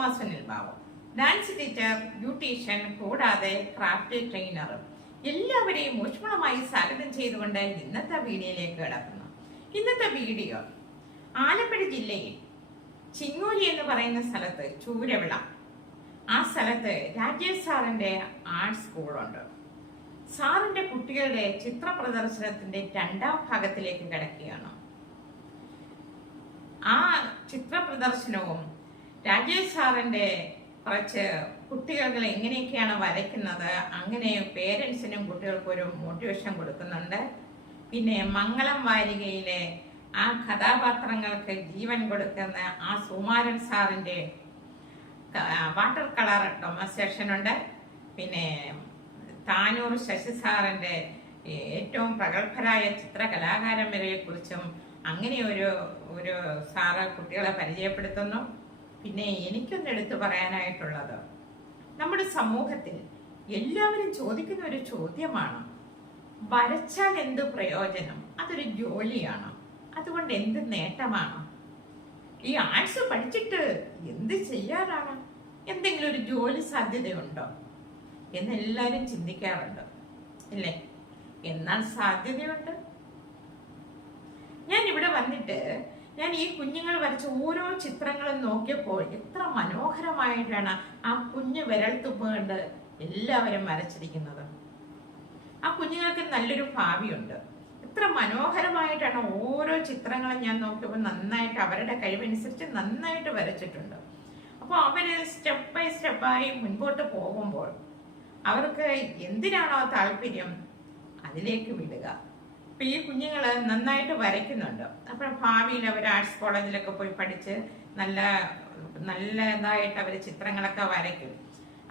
Suma Sunil Babu, dance teacher, beautician, കൂടാതെ craft ട്രെയിനറും. എല്ലാവരെയും ഊഷ്മളമായി സ്വാഗതം ചെയ്തുകൊണ്ട് ഇന്നത്തെ വീഡിയോയിലേക്ക് കിടക്കുന്നു. ഇന്നത്തെ വീഡിയോ ആലപ്പുഴ ജില്ലയിൽ ചിങ്ങോലി എന്ന് പറയുന്ന സ്ഥലത്ത് ചൂരവിള, ആ സ്ഥലത്ത് രാജേഷ് സാറിന്റെ ആർട്ട് സ്കൂളുണ്ട്. സാറിന്റെ കുട്ടികളുടെ ചിത്ര പ്രദർശനത്തിന്റെ 2ാം ഭാഗത്തിലേക്ക് കിടക്കുകയാണ്. ആ ചിത്ര പ്രദർശനവും രാജേഷ് സാറിന്റെ കുറച്ച് കുട്ടികൾ എങ്ങനെയൊക്കെയാണ് വരയ്ക്കുന്നത്, അങ്ങനെ പേരൻസിനും കുട്ടികൾക്കും ഒരു മോട്ടിവേഷൻ കൊടുക്കുന്നുണ്ട്. പിന്നെ മംഗളം വാരികയിലെ ആ കഥാപാത്രങ്ങൾക്ക് ജീവൻ കൊടുക്കുന്ന ആ സുമാരൻ സാറിന്റെ വാട്ടർ കളർ ഡെമോൺസ്ട്രേഷൻ ഉണ്ട്. പിന്നെ താനൂർ ശശി സാറിന്റെ ഏറ്റവും പ്രഗത്ഭരായ ചിത്രകലാകാരന്മാരെ കുറിച്ചും അങ്ങനെ ഒരു സാറ് കുട്ടികളെ പരിചയപ്പെടുത്തുന്നു. പിന്നെ എനിക്കൊന്നെടുത്തു പറയാനായിട്ടുള്ളത്, നമ്മുടെ സമൂഹത്തിൽ എല്ലാവരും ചോദിക്കുന്ന ഒരു ചോദ്യമാണ്, വരച്ചാൽ എന്ത് പ്രയോജനം? അതൊരു ജോലിയാണ്, അതുകൊണ്ട് എന്ത് നേട്ടമാണ്? ഈ ആർട്സ് പഠിച്ചിട്ട് എന്ത് ചെയ്യാനാണ്? എന്തെങ്കിലും ഒരു ജോലി സാധ്യതയുണ്ടോ എന്നെല്ലാവരും ചിന്തിക്കാറുണ്ട്, അല്ലേ? എന്നാൽ സാധ്യതയുണ്ട്. ഞാൻ ഇവിടെ വന്നിട്ട് ഞാൻ ഈ കുഞ്ഞുങ്ങൾ വരച്ച ഓരോ ചിത്രങ്ങളും നോക്കിയപ്പോൾ എത്ര മനോഹരമായിട്ടാണ് ആ കുഞ്ഞു വിരൽത്തുമ്പ് കൊണ്ട് എല്ലാവരും വരച്ചിരിക്കുന്നത്. ആ കുഞ്ഞുങ്ങൾക്ക് നല്ലൊരു ഭാവിയുണ്ട്. എത്ര മനോഹരമായിട്ടാണ് ഓരോ ചിത്രങ്ങളും ഞാൻ നോക്കിയപ്പോൾ നന്നായിട്ട് അവരുടെ കഴിവനുസരിച്ച് നന്നായിട്ട് വരച്ചിട്ടുണ്ട്. അപ്പോൾ അവര് സ്റ്റെപ്പ് ബൈ സ്റ്റെപ്പായി മുൻപോട്ട് പോകുമ്പോൾ അവർക്ക് എന്തിനാണോ താല്പര്യം അതിലേക്ക് വിടുക. ഇപ്പൊ ഈ കുഞ്ഞുങ്ങള് നന്നായിട്ട് വരയ്ക്കുന്നുണ്ട്. അപ്പോൾ ഭാവിയിൽ അവർ ആർട്സ് കോളേജിലൊക്കെ പോയി പഠിച്ച് നല്ലതായിട്ട് അവർ ചിത്രങ്ങളൊക്കെ വരയ്ക്കും.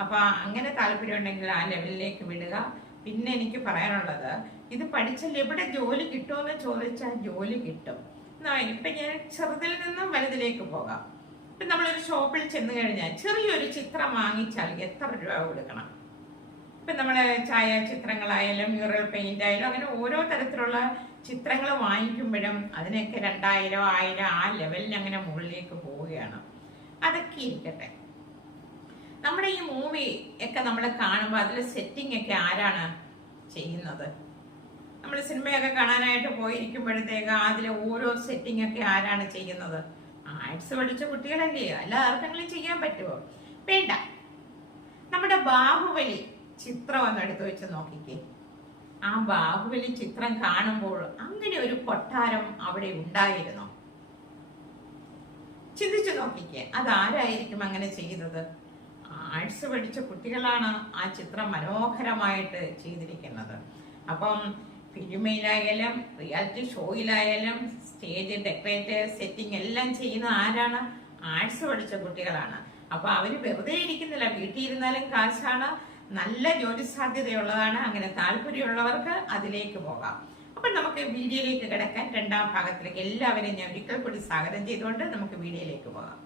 അപ്പൊ അങ്ങനെ താല്പര്യം ഉണ്ടെങ്കിൽ ആ ലെവലിലേക്ക് വിടുക. പിന്നെ എനിക്ക് പറയാനുള്ളത്, ഇത് പഠിച്ചാൽ എവിടെ ജോലി കിട്ടുമെന്ന് ചോദിച്ചാൽ ജോലി കിട്ടും. ഇപ്പൊ ഞാൻ ചെറുതിൽ നിന്നും വലുതിലേക്ക് പോകാം. ഇപ്പൊ നമ്മളൊരു ഷോപ്പിൽ ചെന്ന് കഴിഞ്ഞാൽ ചെറിയൊരു ചിത്രം വാങ്ങിച്ചാൽ എത്ര രൂപ കൊടുക്കണം? ഇപ്പൊ നമ്മള് ഛായാചിത്രങ്ങളായാലും മ്യൂറൽ പെയിന്റ് ആയാലും അങ്ങനെ ഓരോ തരത്തിലുള്ള ചിത്രങ്ങൾ വാങ്ങിക്കുമ്പോഴും അതിനൊക്കെ 2000, 1000 ആ ലെവലിൽ അങ്ങനെ മുകളിലേക്ക് പോവുകയാണ്. അതൊക്കെ ഇരിക്കട്ടെ. നമ്മുടെ ഈ മൂവി ഒക്കെ നമ്മൾ കാണുമ്പോൾ അതിൽ സെറ്റിംഗ് ഒക്കെ ആരാണ് ചെയ്യുന്നത്? നമ്മൾ സിനിമയൊക്കെ കാണാനായിട്ട് പോയിരിക്കുമ്പോഴത്തേക്ക് അതിലെ ഓരോ സെറ്റിംഗ് ഒക്കെ ആരാണ് ചെയ്യുന്നത്? ആർട്സ് പഠിച്ച കുട്ടികളല്ലേ? അല്ല ആർക്കെങ്കിലും ചെയ്യാൻ പറ്റുമോ? വേണ്ട. നമ്മുടെ ബാഹുബലി ചിത്രം ഒന്ന് എടുത്തു വെച്ച് നോക്കിക്കേ. ആ ബാഹുബലി ചിത്രം കാണുമ്പോൾ അങ്ങനെ ഒരു കൊട്ടാരം അവിടെ ഉണ്ടായിരുന്നോ? ചിന്തിച്ചു നോക്കിക്കേ. അതാരായിരിക്കും അങ്ങനെ ചെയ്തത്? ആർട്സ് പഠിച്ച കുട്ടികളാണ് ആ ചിത്രം മനോഹരമായിട്ട് ചെയ്തിരിക്കുന്നത്. അപ്പം ഫിലിമയിലായാലും റിയാലിറ്റി ഷോയിലായാലും സ്റ്റേജ് ഡെക്കറേറ്റ് സെറ്റിംഗ് എല്ലാം ചെയ്യുന്ന ആരാണ്? ആർട്സ് പഠിച്ച കുട്ടികളാണ്. അപ്പൊ അവര് വെറുതെ ഇരിക്കുന്നില്ല, വീട്ടിൽ ഇരുന്നാലും കാശാണ്, നല്ല ജോലി സാധ്യതയുള്ളതാണ്. അങ്ങനെ താല്പര്യമുള്ളവർക്ക് അതിലേക്ക് പോകാം. അപ്പൊ നമുക്ക് വീഡിയോയിലേക്ക് കിടക്കാൻ 2ാം ഭാഗത്തിലേക്ക് എല്ലാവരെയും ഞാൻ ഒരിക്കൽ കൂടി സ്വാഗതം ചെയ്തുകൊണ്ട് നമുക്ക് വീഡിയോയിലേക്ക് പോകാം.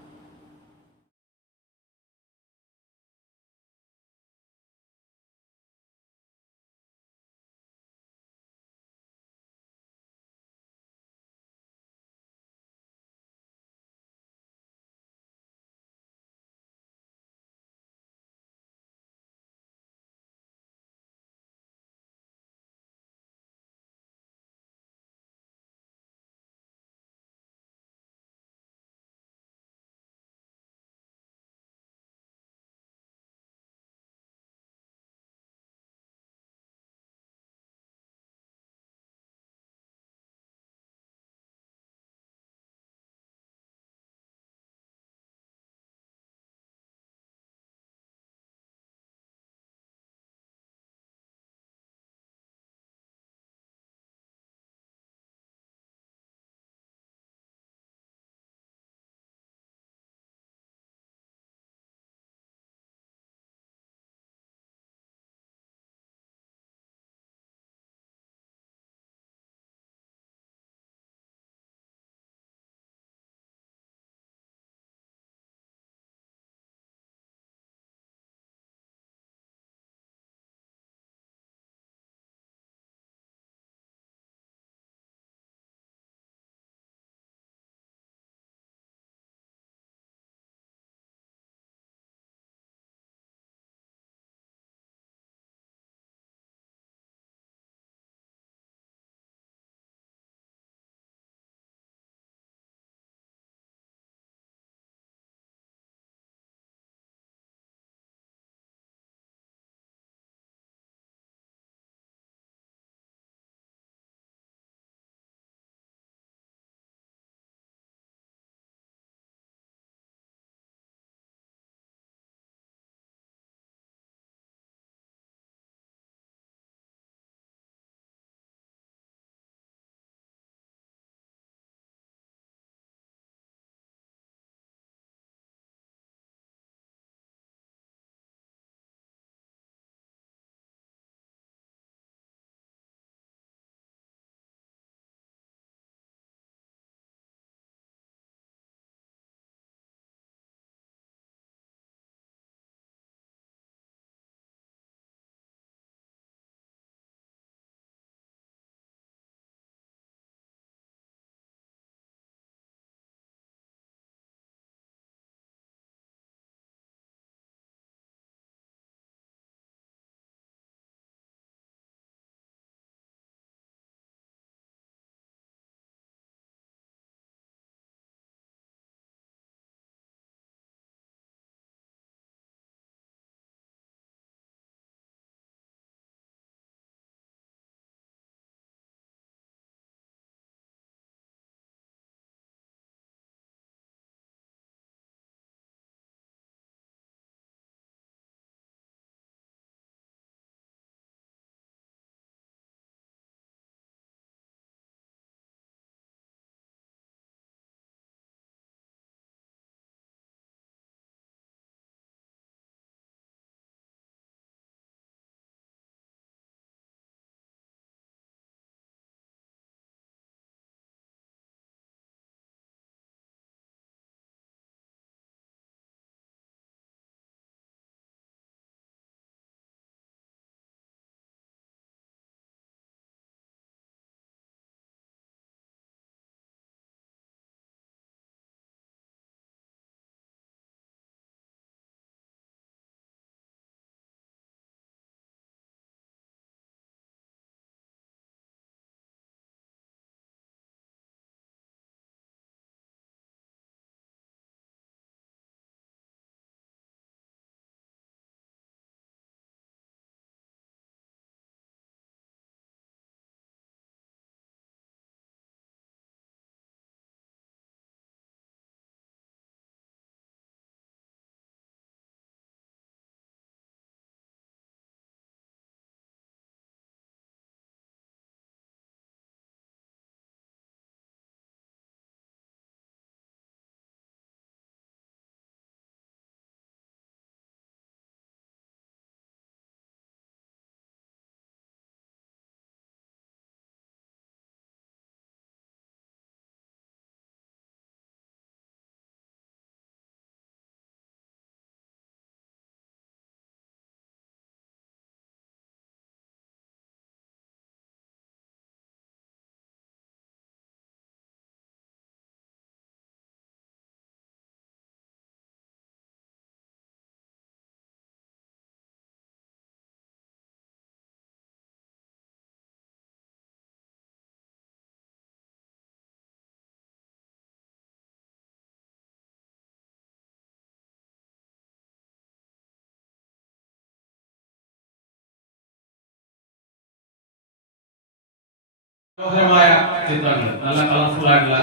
മനോഹരമായ ചിത്രങ്ങൾ, നല്ല കളർഫുൾ ആയിട്ടുള്ള.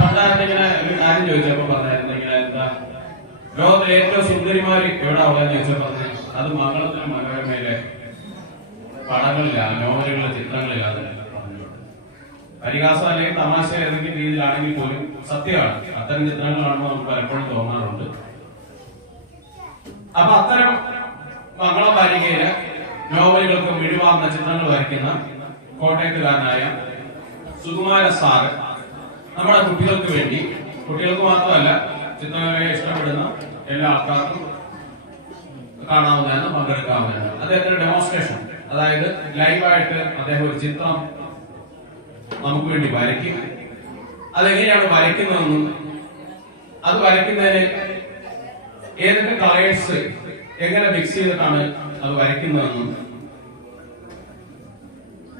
പണ്ടായിട്ട് ഇങ്ങനെ ഒരു കാര്യം ചോദിച്ചപ്പോ പറഞ്ഞായിരുന്നു, ഇങ്ങനെ എന്താ ലോകത്തിലെ ഏറ്റവും സുന്ദരിമാര് എവിടെ ഉള്ളതെന്ന് ചോദിച്ചപ്പോ പറഞ്ഞു അത് മംഗളത്തിനും മനോരമയിലെ പടങ്ങളിലാണ്, നോവലുകളിലെ ചിത്രങ്ങളിലാണ് പറഞ്ഞുകൊണ്ട്. പരിഹാസം അല്ലെങ്കിൽ തമാശ ഏതെങ്കിലും രീതിയിലാണെങ്കിൽ പോലും സത്യമാണ്. അത്തരം ചിത്രങ്ങളാണെന്ന് നമുക്ക് പലപ്പോഴും തോന്നാറുണ്ട്. അപ്പൊ അത്തരം മംഗളകാരികയിലെ നോവലുകൾക്ക് മിഴിവാർന്ന ചിത്രങ്ങൾ വരയ്ക്കുന്ന കോട്ടയത്തുകാരനായ സുകുമാര സാർ നമ്മുടെ കുട്ടികൾക്ക് വേണ്ടി, കുട്ടികൾക്ക് മാത്രമല്ല ചിത്രകലയെ ഇഷ്ടപ്പെടുന്ന എല്ലാ ആൾക്കാർക്കും കാണാവുന്നതാണ്, പങ്കെടുക്കാവുന്നതാണ്. അദ്ദേഹത്തിന്റെ ഡെമോൺസ്ട്രേഷൻ, അതായത് ലൈവായിട്ട് അദ്ദേഹം ഒരു ചിത്രം നമുക്ക് വേണ്ടി വരയ്ക്കും. അതെങ്ങനെയാണ് വരയ്ക്കുന്നതെന്നും അത് വരയ്ക്കുന്നതിന് ഏതൊക്കെ കളേഴ്സ് എങ്ങനെ മിക്സ് ചെയ്തിട്ടാണ് അത് വരയ്ക്കുന്നതെന്നും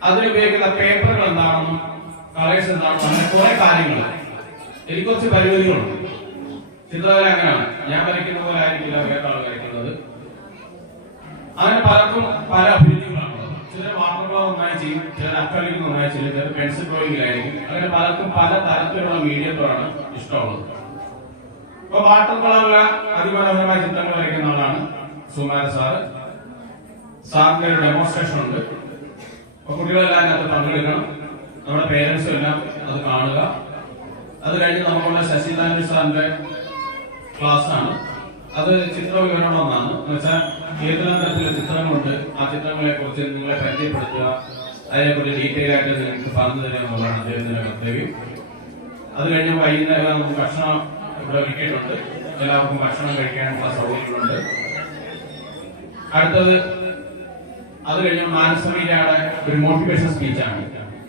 അതിനുപയോഗിക്കുന്ന പേപ്പറുകൾ എന്താണെന്നും കളേഴ്സ് എന്താണെന്നും അങ്ങനെ കുറെ കാര്യങ്ങൾ. എനിക്ക് കുറച്ച് പരിമിതികളുണ്ട്. ചിത്രകല അങ്ങനെയാണ്, ഞാൻ വരയ്ക്കുന്ന പോലെ ആയിരിക്കില്ല വേറെ ആൾ വരയ്ക്കുന്നത്. അങ്ങനെ പലർക്കും പല അഭിരുചികളാണ്. ചിലർ വാട്ടർ കളർ നന്നായി ചെയ്യും, ചിലർ അക്രലിക് നന്നായി ചെയ്യും, ചിലർ പെൻസിൽ ഡ്രോയിങ്ങിലായിരിക്കും. അങ്ങനെ പലർക്കും പല തരത്തിലുള്ള മീഡിയത്തോടാണ് ഇഷ്ടമുള്ളത്. ഇപ്പൊ വാട്ടർ കളറിലെ അതിമനോഹരമായ ചിത്രങ്ങൾ വരയ്ക്കുന്ന ആളാണ് സുകുമാര സാറ്. സാറിന്റെ ഒരു ഡെമോൺസ്ട്രേഷൻ ഉണ്ട്. അപ്പൊ കുട്ടികളെല്ലാം അതിനകത്ത് പങ്കെടുക്കണം. നമ്മുടെ പേരൻസും എല്ലാം അത് കാണുക. അത് കഴിഞ്ഞ് നമുക്കുള്ള ശശിനാരായണ സാറിന്റെ ക്ലാസ് ആണ്. അത് ചിത്രവിവരണമെന്നാണ്. എന്ന് വെച്ചാൽ ഏതെല്ലാം തരത്തിലുള്ള ചിത്രങ്ങളുണ്ട്, ആ ചിത്രങ്ങളെ കുറിച്ച് നിങ്ങളെ പരിചയപ്പെടുത്തുക, അതിനെക്കുറിച്ച് ഡീറ്റെയിൽ ആയിട്ട് നിങ്ങൾക്ക് പറഞ്ഞു തരിക എന്നുള്ളതാണ് അദ്ദേഹത്തിന്റെ കർത്തവ്യം. അത് കഴിഞ്ഞ് വൈകുന്നേരം നമുക്ക് ഭക്ഷണം ഇവിടെ ഒരുക്കിയിട്ടുണ്ട്. എല്ലാവർക്കും ഭക്ഷണം കഴിക്കാനുള്ള സൗകര്യങ്ങളുണ്ട്. അടുത്തത് അത് കഴിഞ്ഞ മാനസമീരയുടെ ഒരു മോട്ടിവേഷൻ സ്പീച്ചാണ്.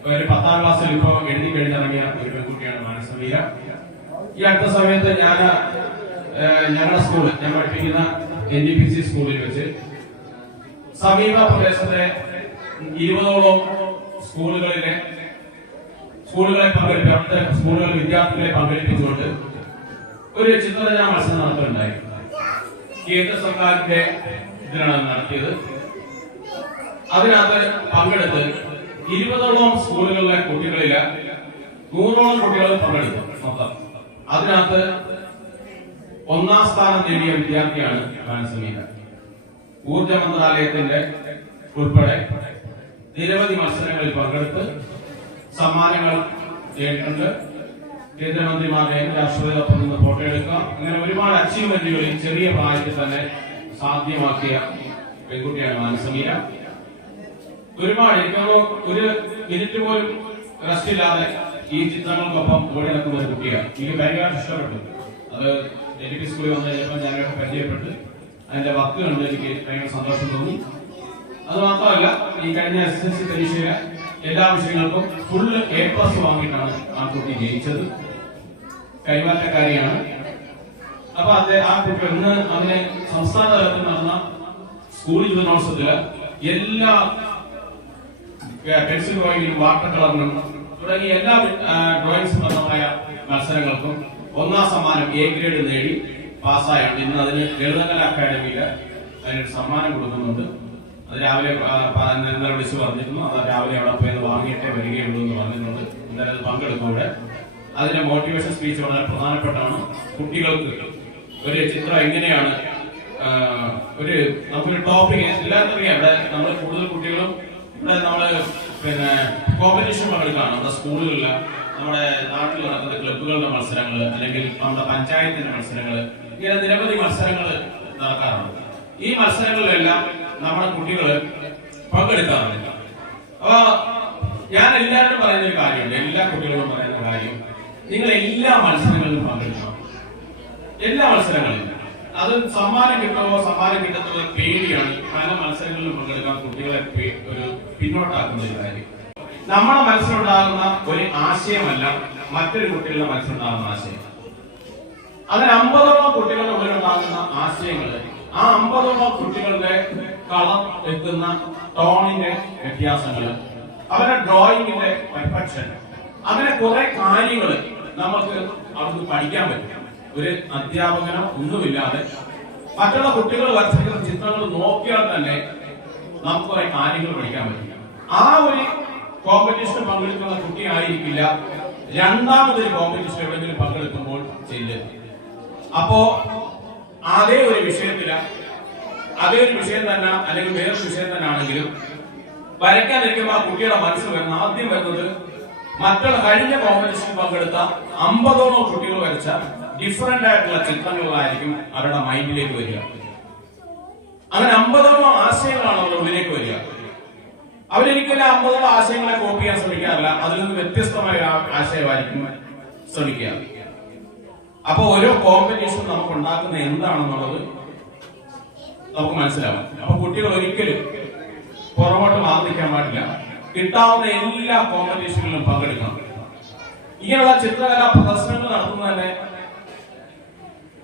ഒരു 10ാം ക്ലാസ്സിൽ ഇപ്പോ എഴുതി കഴിഞ്ഞിറങ്ങിയ ഒരു പെൺകുട്ടിയാണ് മാനസമീര. ഈ അടുത്ത സമയത്ത് ഞങ്ങളുടെ സ്കൂള്, ഞാൻ പഠിപ്പിക്കുന്ന NDPC സ്കൂളിൽ വെച്ച് സമീപ പ്രദേശത്തെ 20ഓളം സ്കൂളുകളെ പങ്കെടുപ്പിച്ച്, അവിടുത്തെ സ്കൂളുകളിലെ വിദ്യാർത്ഥികളെ പങ്കെടുപ്പിച്ചുകൊണ്ട് ഒരു ചിത്രരചനാ മത്സരം നടത്തുന്നുണ്ടായി. കേന്ദ്ര സർക്കാരിന്റെ ഇതിനാണ് നടത്തിയത്. അതിനകത്ത് പങ്കെടുത്ത് 20ഓളം സ്കൂളുകളിലെ കുട്ടികളില് 100ഓളം കുട്ടികൾ പങ്കെടുത്തു മൊത്തം. അതിനകത്ത് 1ാം സ്ഥാനം നേടിയ വിദ്യാർത്ഥിയാണ് മാനസമീര. ഊർജ മന്ത്രാലയത്തിന്റെ ഉൾപ്പെടെ നിരവധി മത്സരങ്ങളിൽ പങ്കെടുത്ത് സമ്മാനങ്ങൾ നേടിയിട്ടുണ്ട്. കേന്ദ്രമന്ത്രിമാരുടെയും രാഷ്ട്രപതിയൊപ്പം നിന്ന് ഫോട്ടോ എടുക്കുക, അങ്ങനെ ഒരുപാട് അച്ചീവ്മെന്റുകളിൽ ചെറിയ പ്രായത്തിൽ തന്നെ സാധ്യമാക്കിയ പെൺകുട്ടിയാണ് മാനസമീര. ഒരുപാട് എനിക്കോ ഒരു മിനിറ്റ് പോലും റെസ്റ്റ് ഇല്ലാതെ ഈ ചിത്രങ്ങൾക്കൊപ്പം ഓടി നടക്കുന്ന ഒരു കുട്ടിയാണ്. എനിക്ക് ഭയങ്കരമായിട്ട് ഇഷ്ടപ്പെട്ടു. അത് NDP സ്കൂളിൽ വന്നു കഴിഞ്ഞപ്പോൾ ഞാനൊക്കെ പരിചയപ്പെട്ട് അതിന്റെ വർക്ക് കണ്ട് എനിക്ക് ഭയങ്കര സന്തോഷം തോന്നി. അത് മാത്രമല്ല, ഈ കഴിഞ്ഞ SSLC പരീക്ഷയിലെ എല്ലാ വിഷയങ്ങൾക്കും ഫുള്ള് A+ വാങ്ങിയിട്ടാണ് ആ കുട്ടി ജയിച്ചത്. കൈമാറ്റക്കാരിയാണ്. അപ്പൊ ആ കുട്ടി ഒന്ന് അതിനെ സംസ്ഥാന തലത്തിൽ നടന്ന സ്കൂൾ യുവജനോത്സവത്തില് എല്ലാ പെൻസിൽ ഡ്രോയിങ്ങിലും വാട്ടർ കളറിനും തുടങ്ങിയ എല്ലാ ഡ്രോയിങ് സംബന്ധമായ മത്സരങ്ങൾക്കും 1ാം സമ്മാനം A ഗ്രേഡ് നേടി പാസ്സായാണ്. ഇന്ന് അതിന് ലളിതകല അക്കാദമിയില് അതിനൊരു സമ്മാനം കൊടുക്കുന്നുണ്ട്. അത് രാവിലെ ഇന്നലെ വിളിച്ച് പറഞ്ഞിരുന്നു. അത് രാവിലെ അവിടെ പോയി വാങ്ങിയിട്ടേ വരികയുള്ളൂ എന്ന് പറഞ്ഞിട്ടുണ്ട്. ഇന്നലെ അത് പങ്കെടുക്കും. ഇവിടെ അതിന്റെ മോട്ടിവേഷൻ സ്പീച്ച് വളരെ പ്രധാനപ്പെട്ടാണ്. കുട്ടികൾക്ക് ഒരു ചിത്രം എങ്ങനെയാണ് നമുക്കൊരു ടോപ്പിക് എല്ലാവർക്കും അറിയാം. ഇവിടെ നമ്മൾ കൂടുതൽ കുട്ടികളും ഇവിടെ നമ്മള് കോമ്പറ്റീഷൻ പങ്കെടുക്കുകയാണ്. നമ്മുടെ സ്കൂളുകളിൽ, നമ്മുടെ നാട്ടിൽ നടക്കുന്ന ക്ലബ്ബുകളുടെ മത്സരങ്ങൾ, അല്ലെങ്കിൽ നമ്മുടെ പഞ്ചായത്തിന്റെ മത്സരങ്ങൾ, ഇങ്ങനെ നിരവധി മത്സരങ്ങൾ നടക്കാറുണ്ട്. ഈ മത്സരങ്ങളിലെല്ലാം നമ്മുടെ കുട്ടികൾ പങ്കെടുക്കാറുണ്ട്. അപ്പൊ ഞാൻ എല്ലാവരും പറയുന്ന ഒരു കാര്യമുണ്ട്, എല്ലാ കുട്ടികളോടും പറയുന്ന കാര്യം, നിങ്ങൾ എല്ലാ മത്സരങ്ങളിലും പങ്കെടുക്കണം. എല്ലാ മത്സരങ്ങളിലും. അത് സമ്മാനം കിട്ടുമോ സമ്മാനം കിട്ടുന്നത് പേടിയാണ്. പല മത്സരങ്ങളിലും പങ്കെടുക്കാൻ കുട്ടികളെ ഒരു പിന്നോട്ടാക്കുന്ന ഒരു കാര്യം. നമ്മുടെ മനസ്സിലുണ്ടാകുന്ന ഒരു ആശയമല്ല മറ്റൊരു കുട്ടികളുടെ മനസ്സിലുണ്ടാകുന്ന ആശയം. അതിന് 50ഓളം കുട്ടികളുടെ ഉള്ളിലുണ്ടാകുന്ന ആശയങ്ങൾ, ആ 50ഓളം കുട്ടികളുടെ കളർ എത്തുന്ന ടോണിന്റെ വ്യത്യാസങ്ങള്, അവരുടെ ഡ്രോയിങ്ങിന്റെ പെർഫെക്ഷൻ, അങ്ങനെ കുറെ കാര്യങ്ങൾ നമുക്ക് അവർക്ക് പഠിക്കാൻ പറ്റും. ഒരു അധ്യാപകനോ ഒന്നുമില്ലാതെ മറ്റുള്ള കുട്ടികൾ വരച്ചിരിക്കുന്ന ചിത്രങ്ങൾ നോക്കിയാൽ തന്നെ നമുക്ക് കുറെ കാര്യങ്ങൾ പഠിക്കാൻ പറ്റും. ആ ഒരു കോമ്പറ്റീഷന് പങ്കെടുക്കുന്ന കുട്ടി ആയിരിക്കില്ല രണ്ടാമതൊരു കോമ്പറ്റീഷൻ എവിടെയെങ്കിലും പങ്കെടുക്കുമ്പോൾ ചെല്ലുക. അപ്പോ അതേ ഒരു വിഷയത്തില അതേ ഒരു വിഷയം തന്നെ അല്ലെങ്കിൽ വേറൊരു വിഷയം തന്നെ ആണെങ്കിലും വരയ്ക്കാനിരിക്കുമ്പോൾ ആ കുട്ടിയുടെ മനസ്സിൽ വരുന്ന ആദ്യം വരുന്നത് മറ്റുള്ള കഴിഞ്ഞ കോമ്പറ്റീഷനിൽ പങ്കെടുത്ത 50ഓളം കുട്ടികൾ വരച്ച ഡിഫറന്റ് ആയിട്ടുള്ള ചിത്രങ്ങളായിരിക്കും അവരുടെ മൈൻഡിലേക്ക് വരിക. അങ്ങനെ 50ഓളം ആശയങ്ങളാണ് അവരുടെ ഉള്ളിലേക്ക് വരിക. അവരൊരിക്കലും 50ഓളം ആശയങ്ങളെ കോപ്പി ചെയ്യാൻ ശ്രമിക്കാറില്ല, അതിൽ നിന്ന് വ്യത്യസ്തമായ ആശയമായിരിക്കും ശ്രമിക്കുക. അപ്പൊ ഓരോ കോമ്പറ്റീഷൻ നമുക്ക് ഉണ്ടാക്കുന്ന എന്താണെന്നുള്ളത് നമുക്ക് മനസ്സിലാവും. അപ്പൊ കുട്ടികൾ ഒരിക്കലും പുറകോട്ട് മാറിക്കാൻ പാടില്ല, കിട്ടാവുന്ന എല്ലാ കോമ്പറ്റീഷനിലും പങ്കെടുക്കണം. ഇങ്ങനെയുള്ള ചിത്രകലാ പ്രദർശനങ്ങൾ നടത്തുന്നത് തന്നെ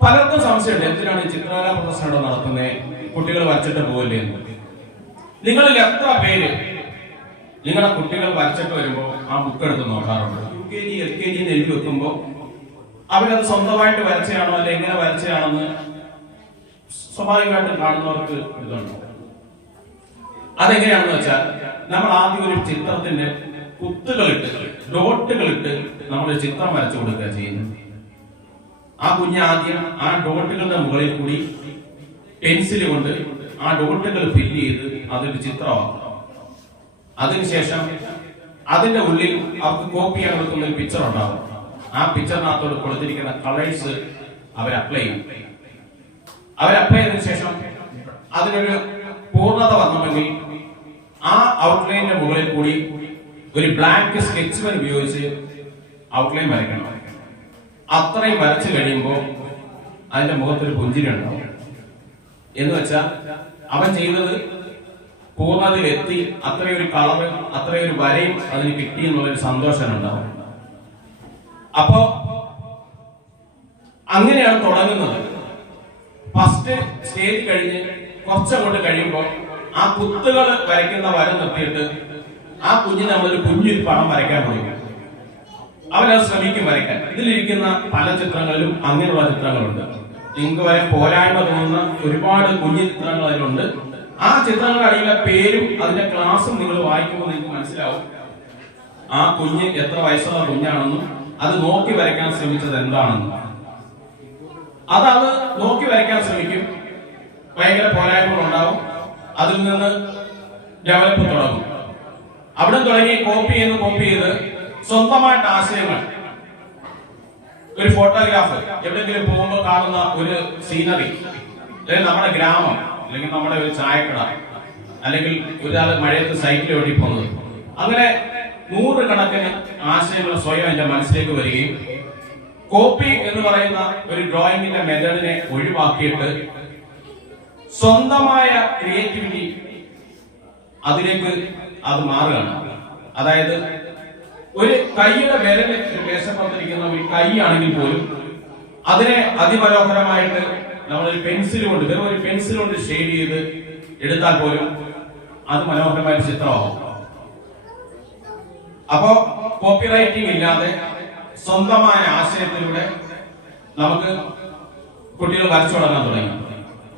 പലർക്കും സംശയമുണ്ട്, എന്തിനാണ് ഈ ചിത്രകലാ പ്രദർശനം നടത്തുന്നത്, കുട്ടികൾ വരച്ചിട്ട് പോകില്ലേ എന്ന്. നിങ്ങളിൽ എത്ര പേര് നിങ്ങളുടെ കുട്ടികൾ വരച്ചിട്ട് വരുമ്പോൾ ആ ബുക്ക് എടുത്ത് നോക്കാറുണ്ട്? UKG LKG എന്ന് എഴുതി വെക്കുമ്പോൾ അവരത് സ്വന്തമായിട്ട് വരച്ചയാണോ അല്ലെ എങ്ങനെ വരച്ചയാണെന്ന് സ്വാഭാവികമായിട്ട് കാണുന്നവർക്ക് ഇതുണ്ട്. അതെങ്ങനെയാണെന്ന് വെച്ചാൽ നമ്മൾ ആദ്യം ഒരു ചിത്രത്തിന്റെ കുത്തുകളിട്ട് ഡോട്ടുകളിട്ട് നമ്മൾ ചിത്രം വരച്ചു കൊടുക്കുക ചെയ്യുന്നത്. ആ കുഞ്ഞ് ആദ്യം ആ ഡോട്ടുകളുടെ മുകളിൽ കൂടി പെൻസിൽ കൊണ്ട് ആ ഡോട്ടുകൾ ഫില്ല് ചെയ്ത് അതൊരു ചിത്രമാക്കും. അതിനുശേഷം അതിന്റെ ഉള്ളിൽ അവർക്ക് കോപ്പി ചെയ്യാൻ കൊടുക്കുന്ന ഒരു പിക്ചർ ഉണ്ടാവും. ആ പിക്ചറിനകത്തോട് കൊടുത്തിരിക്കുന്ന കളേഴ്സ് അവർ അപ്ലൈ ചെയ്യും. അവരപ്ലൈ ചെയ്തതിനു ശേഷം അതിനൊരു പൂർണ്ണത വന്നുവെങ്കിൽ ആ ഔട്ട്ലൈനിന്റെ മുകളിൽ കൂടി ഒരു ബ്ലാങ്ക് സ്കെച്ച് പെൻ ഉപയോഗിച്ച് ഔട്ട്ലൈൻ വരയ്ക്കണം. അത്രയും വരച്ചു കഴിയുമ്പോൾ അതിന്റെ മുഖത്തൊരു പുഞ്ചിരി ഉണ്ടാവും. എന്ന് വെച്ചാൽ അവൻ ചെയ്തത് പൂർണ്ണതയിലെത്തി, അത്രയൊരു കളറും അത്രയൊരു വരയും അതിന് കിട്ടി എന്നുള്ളൊരു സന്തോഷം ഉണ്ടാവും. അപ്പോ അങ്ങനെയാണ് തുടങ്ങുന്നത്. ഫസ്റ്റ് സ്റ്റേജ് കഴിഞ്ഞ് കുറച്ചങ്ങോട്ട് കഴിയുമ്പോൾ ആ കുത്തുകൾ വരയ്ക്കുന്ന വര നിർത്തിയിട്ട് ആ കുഞ്ഞിന് നമ്മളൊരു കുഞ്ഞൊരു പടം വരയ്ക്കാൻ തുടങ്ങി. അവരത് ശ്രമിക്കും വരയ്ക്കാൻ. ഇതിലിരിക്കുന്ന പല ചിത്രങ്ങളിലും അങ്ങനെയുള്ള ചിത്രങ്ങളുണ്ട്. നിങ്ങൾക്ക് വരെ പോരായ്മ തോന്നുന്ന ഒരുപാട് കുഞ്ഞു ചിത്രങ്ങൾ അതിലുണ്ട്. ആ ചിത്രങ്ങളുടെ അടിയിലെ പേരും അതിന്റെ ക്ലാസ്സും നിങ്ങൾ വായിക്കുമ്പോൾ നിങ്ങൾക്ക് മനസ്സിലാവും ആ കുഞ്ഞ് എത്ര വയസ്സുള്ള കുഞ്ഞാണെന്നും അത് നോക്കി വരയ്ക്കാൻ ശ്രമിച്ചത് എന്താണെന്നും. അത് നോക്കി വരയ്ക്കാൻ ശ്രമിക്കും, ഭയങ്കര പോരായ്മകൾ ഉണ്ടാവും, അതിൽ നിന്ന് ഡെവലപ്പ് തുടങ്ങും. അവിടെ തുടങ്ങി കോപ്പി ചെയ്ത് സ്വന്തമായിട്ട് ആശയങ്ങൾ, ഒരു ഫോട്ടോഗ്രാഫ് എവിടെയെങ്കിലും പോകുമ്പോൾ കാണുന്ന ഒരു സീനറി, അല്ലെങ്കിൽ നമ്മുടെ ഗ്രാമം, അല്ലെങ്കിൽ നമ്മുടെ ഒരു ചായക്കട, അല്ലെങ്കിൽ ഒരാൾ മഴയത്ത് സൈക്കിൾ ഓടി പോകുന്നത്, അങ്ങനെ 100 കണക്കിന് ആശയങ്ങൾ സ്വയം എന്റെ മനസ്സിലേക്ക് വരികയും കോപ്പി എന്ന് പറയുന്ന ഒരു ഡ്രോയിങ്ങിന്റെ മെത്തേഡിനെ ഒഴിവാക്കിയിട്ട് സ്വന്തമായ ക്രിയേറ്റിവിറ്റി അതിലേക്ക് അത് മാറുകയാണ്. അതായത് ഒരു കൈയുടെ വിരല് മേശപ്പുറത്തിരിക്കുന്ന ഒരു കൈ ആണെങ്കിൽ പോലും അതിനെ അതിമനോഹരമായിട്ട് നമ്മളൊരു പെൻസിൽ കൊണ്ട്, വെറും ഒരു പെൻസിൽ കൊണ്ട് ഷെയ്ഡ് ചെയ്ത് എടുത്താൽ പോലും അത് മനോഹരമായ ചിത്രമാകും. അപ്പോ കോപ്പി റൈറ്റിംഗ് ഇല്ലാതെ സ്വന്തമായ ആശയത്തിലൂടെ നമുക്ക് കുട്ടികൾ വരച്ചു തുടങ്ങാൻ തുടങ്ങി.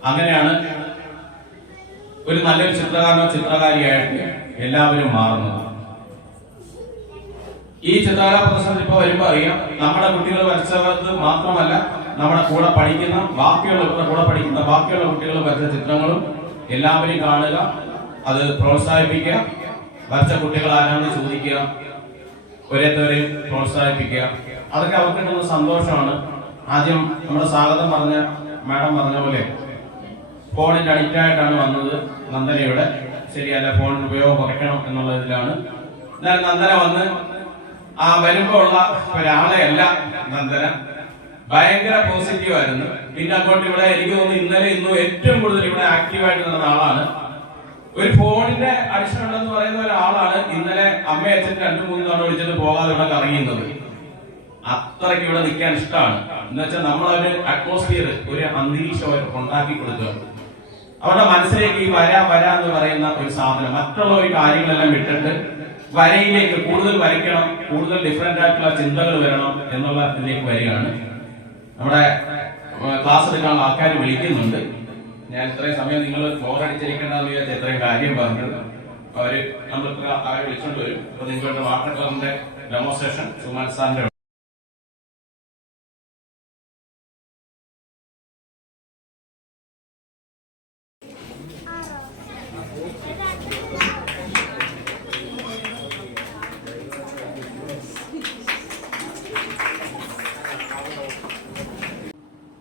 അങ്ങനെയാണ് ഒരു നല്ലൊരു ചിത്രകാരനോ ചിത്രകാരിയായിട്ട് എല്ലാവരും മാറുന്നത്. ഈ ചിത്രകലാ പ്രദർശനത്തിൽ ഇപ്പൊ വരുമ്പോ അറിയാം, നമ്മുടെ കുട്ടികൾ വരച്ചത് മാത്രമല്ല, നമ്മുടെ കൂടെ പഠിക്കുന്ന ബാക്കിയുള്ള കുട്ടികൾ വരച്ച ചിത്രങ്ങളും എല്ലാവരും കാണുക, അത് പ്രോത്സാഹിപ്പിക്കുക, വരച്ച കുട്ടികൾ ആരാണെന്ന് ചോദിക്കുക, ഒരേത്തവരെ പ്രോത്സാഹിപ്പിക്കുക. അതൊക്കെ അവർക്ക് കിട്ടുന്ന സന്തോഷമാണ്. ആദ്യം നമ്മുടെ സ്വാഗതം പറഞ്ഞ മാഡം പറഞ്ഞ പോലെ ഫോണിന്റെ അഡിക്റ്റ് ആയിട്ടാണ് വന്നത് നന്ദനയുടെ. ശരിയല്ല, ഫോണിന്റെ ഉപയോഗം കുറയ്ക്കണം എന്നുള്ളതിലാണ്. എന്നാൽ നന്ദന വന്ന് ആ വരുമ്പോ ഉള്ള ഒരാളെ അല്ല നന്ദന, ഭയങ്കര പോസിറ്റീവ് ആയിരുന്നു. പിന്നെ അങ്ങോട്ട് ഇവിടെ എനിക്ക് തോന്നുന്നു ഇന്നലെ ഇന്നും ഏറ്റവും കൂടുതൽ ഇവിടെ ആക്റ്റീവായിട്ട് നടന്ന ആളാണ്. ഒരു ഫോണിന്റെ അഡിക്ഷൻ ഉണ്ടെന്ന് പറയുന്ന ഒരാളാണ് ഇന്നലെ അമ്മയെ അച്ഛൻ 2-3 തവണ വിളിച്ചിട്ട് പോകാതെ ഇവിടെ കറങ്ങിയത്. അത്രയ്ക്ക് ഇവിടെ നിൽക്കാൻ ഇഷ്ടമാണ്. എന്ന് വെച്ചാൽ നമ്മളൊരു അറ്റ്മോസ്ഫിയർ, ഒരു അന്തരീക്ഷം ഉണ്ടാക്കി കൊടുക്കുക. അവരുടെ മനസ്സിലേക്ക് ഈ വര എന്ന് പറയുന്ന ഒരു സാധനം, മറ്റുള്ള ഒരു കാര്യങ്ങളെല്ലാം വിട്ടിട്ട് വരയിലേക്ക് കൂടുതൽ വരയ്ക്കണം, കൂടുതൽ ഡിഫറെന്റ് ആയിട്ടുള്ള ചിന്തകൾ വരണം എന്നുള്ള ഇതിലേക്ക് വരികയാണ്. നമ്മുടെ ക്ലാസ് എടുക്കാനുള്ള ആൾക്കാർ വിളിക്കുന്നുണ്ട്. ഞാൻ ഇത്രയും സമയം നിങ്ങൾ ഫ്ലോർ അടിച്ചിരിക്കേണ്ടെന്ന് വിചാരിച്ച ഇത്രയും കാര്യം പറഞ്ഞത്. അവര് നമ്മളിപ്പോ അവരെ വിളിച്ചോണ്ട് വരും. അപ്പൊ നിങ്ങൾക്ക് വാട്ടർ കളറിന്റെ ഡെമോൺസ്ട്രേഷൻ സുമാൻ സാറിന്റെ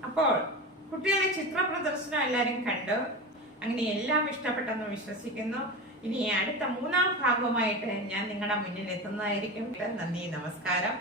അപ്പോൾ കുട്ടികളുടെ ചിത്ര പ്രദർശനം എല്ലാവരും കണ്ടു. അങ്ങനെ എല്ലാം ഇഷ്ടപ്പെട്ടെന്ന് വിശ്വസിക്കുന്നു. ഇനി അടുത്ത 3-ാം ഭാഗവുമായിട്ട് ഞാൻ നിങ്ങളുടെ മുന്നിൽ എത്തുന്നതായിരിക്കും. നന്ദി, നമസ്കാരം.